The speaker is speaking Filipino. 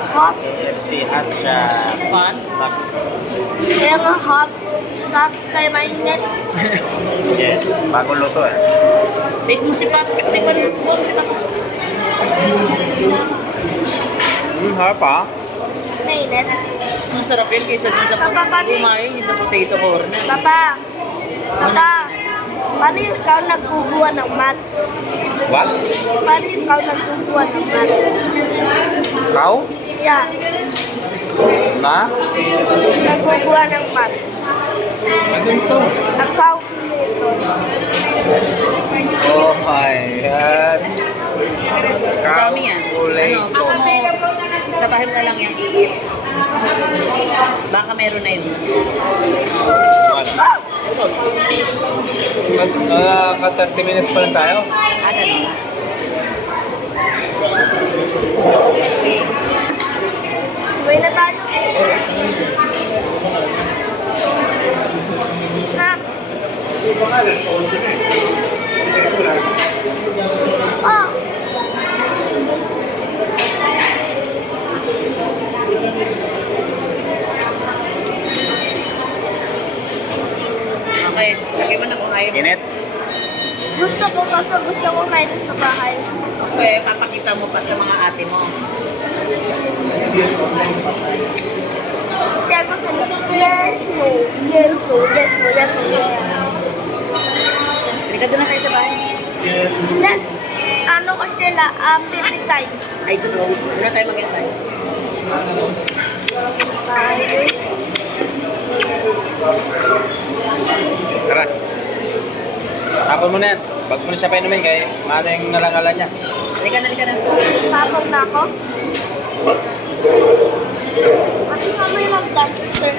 hot. KFC Hot Shot. Fun? Stocks. Kaya nga hot shots kay mainit. Yeah, bagong luto eh. Taste mo si Pat. Tikman mo si Pat. Harap ah. Mainit. Mas masarap yun kaysa dun sa Papa, paano? kumain yung sa potato corner. Papa, Papa, paano yung ikaw nagkukuha ng mat? What? Paano yung ikaw nagkukuha ng mat? Kau? Yeah, Na? nagkukuha ng mat. Ikaw, Oh my God. Ang dami yan. Ano, gusto mo sa bahay mo na lang yan i-eat. Baka meron na yun. So, Ka 30 minutes pa lang tayo. ganun. uwi na tayo. Ha? Oh! Okay, lagay mo na kumain. Init? Gusto ko kasi gusto ko kain sa bahay. Okay, papakita mo pa sa mga ate mo. Kasi ako sabi, yes, no, yes, no, yes, no, yes, no, yes. Halika doon na tayo sa bahay. Yes, ano ko sila, pipikay. Ay, doon. Doon na tayo mag-intay. Tara. Tapon mo na yan. Bag mo na siya painumin kay maling nalangalan niya. Halika na, halika na. Tapos na ako. Kasi kami mag-dumpster.